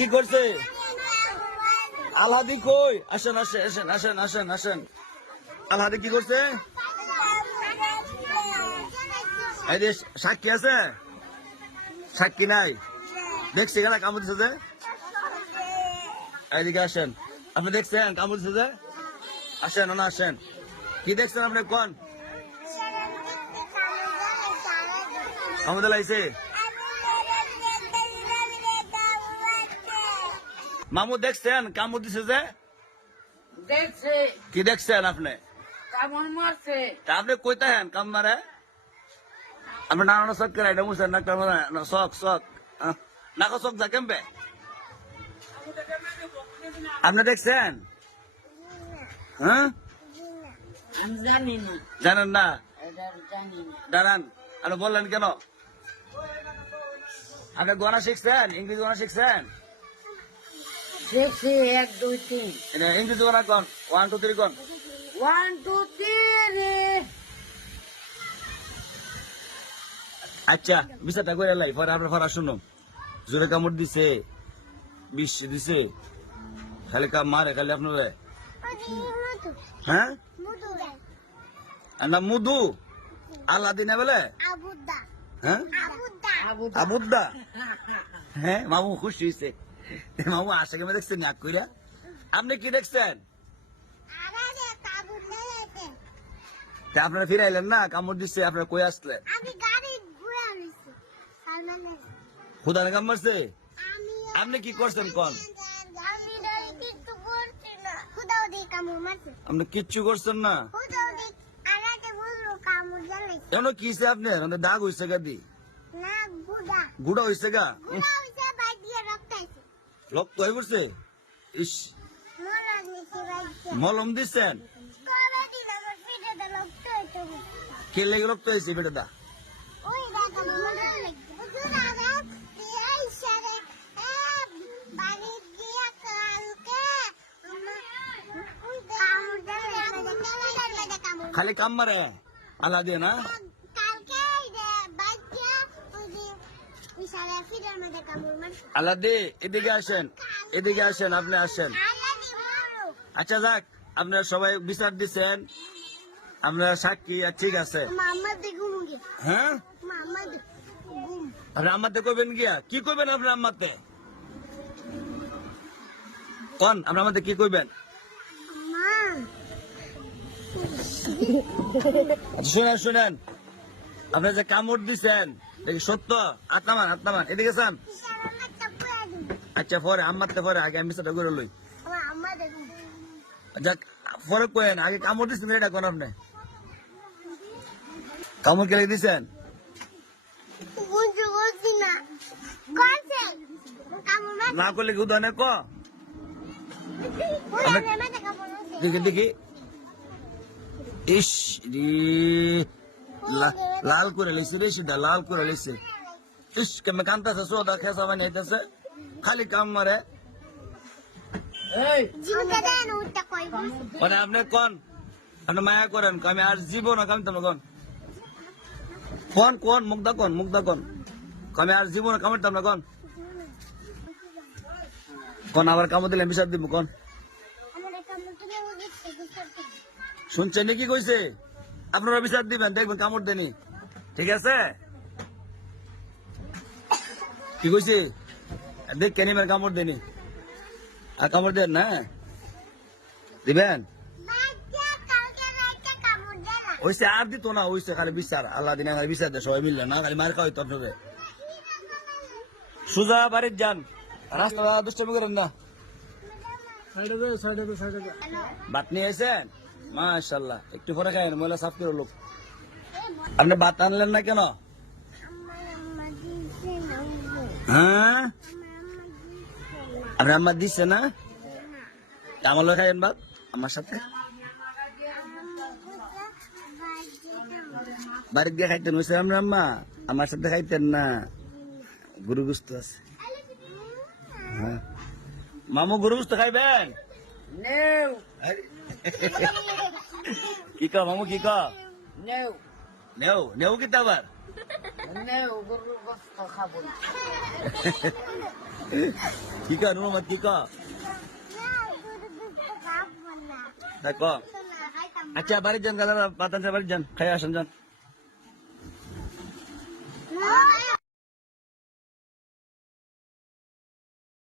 কি করছে আলহাদি কই? আসেন আসেন আসেন আসেন আসেন আসেন। আলহাদি কি করছে? এই যে সাক্ষী আছে? সাক্ষী নাই? দেখছি গেলা কামড় দিচ্ছে যে। এইদিকে আসেন। আপনি দেখছেন কামড় দিচ্ছে যে? আসেন না আসেন। কি দেখছেন আপনি কোন? কামড় দিলাইছে? মামু দেখছেন কামড় দিচ্ছে যে? দেখছে কি দেখছেন আপনি? কেমন মারছে তা আপনি কইতে হেন কাম মারে? আপনি নানা শখ করে এটা মুছেন না শখ শখ নাক শখ যা কেমবে? আপনি দেখছেন? হ্যাঁ আমি জানি না, জানেন না? এটা জানি না। দাঁড়ান, আপনি বললেন কেন? আপনি গণা শিখছেন? ইংরেজি গণা শিখছেন? দেখছি 1 2 3 ইংরেজি গণা কোন? 1 2 3 কোন? 1 2 3 আচ্ছা বিচারটা করে লাই পরে আপনার পড়া শুনো। জোরে কামড় দিছে, বিষ দিছে, খালি কাম মারে খালি আপনার। হ্যাঁ না মুদু আল্লাহ দিনে বলে হ্যাঁ আবুদ্দা। হ্যাঁ মামু খুশি হয়েছে। মামু আশাকে দেখছেন নাক কইরা। আপনি কি দেখছেন? আপনারা ফিরাইলেন না, কামড় দিচ্ছে, আপনারা কই আসলেন? খুদানে কামড়ছে? আপনি কি করছেন কোন? আপনি কিচ্ছু করছেন না? কেন কিছে আপনার দাগ হয়েছে গা দি? গুড়া হয়েছে গা? রক্ত হয়ে পড়ছে? ইস মলম দিচ্ছেন? কে লেগে রক্ত হয়েছে বেটা দা? খালি কাম মারে আল্লাহ দিয়ে না? আল্লাহ দে এদিকে আসেন, এদিকে আসেন, আপনি আসেন। আচ্ছা যাক, আপনারা সবাই বিচার দিচ্ছেন, আপনারা সাক্ষী, ঠিক আছে। হ্যাঁ আপনি আম্মাতে কইবেন গিয়া? কি কইবেন আপনি আম্মাতে? কোন আপনার আমাদের কি কইবেন? আচ্ছা শুনেন শুনেন, আপনি যে কামড় দিচ্ছেন দেখি সত্য? আত্মামান এদিকে যান। আচ্ছা পরে আম্মাতে পরে, আগে আমি সেটা করে লই। যাক পরে কয়েন, আগে কামড় দিচ্ছেন এটা কোন? আপনি কামড় কে লেগে দিচ্ছেন? না করলে কি উদাহরণে ক? দেখি দেখি, ইস লাল করে লেছে রে, সেটা লাল করে লেছে। ইস কেমন কান্তাছে, সোদা খেসা বানাইতেছে, খালি কাম মারে। মানে আপনি কোন? আপনি মায়া করেন, আমি আর জীবন কামিতাম না। কোন কোন মুগ্ধা কোন আমি আর জীবন কামড়তাম না। কোন আবার কামড় দিলে বিচার দিব কোন? শুনছেন কি কইছে? আপনারা বিচার দিবেন, দেখবেন কামড় দেনি, ঠিক আছে? কি কইছে দেখ কেন কামড় দেনি, আর কামড় দেন না দিবেন। ওইসে আর দিত না, ওইসে খালি বিচার, আল্লাহ দিনে খালি বিচার দেয়, সবাই মিললে না খালি মার খাওয়াই তো আপনাদের। সুজা বাড়ির যান, রাস্তা দুষ্টামি করেন না। ভাত নিয়ে এসেন? মাশাল্লাহ, একটু পরে খাইন, ময়লা সাফ করে লোক। আপনি ভাত আনলেন না কেন? হ্যাঁ আপনি আম্মা দিচ্ছে না? আমার লোক খাইন ভাত আমার সাথে। বাড়িতে গিয়ে খাইতেন হয়েছে আমরা আম্মা, আমার সাথে খাইতেন না, গরু গুস্ত আছে। হ্যাঁ মামু গরু গুস্ত খাইবেন? কি ক মামু, কি ক? নেও নেও কিন্তু আবার মানে গরুর গোস্ত খাবো না। কি কর মোহাম্মদ কি কর দেখো আচ্ছা বাড়ি যান গালারা বাতান বাড়ি যান খাই আসেন যান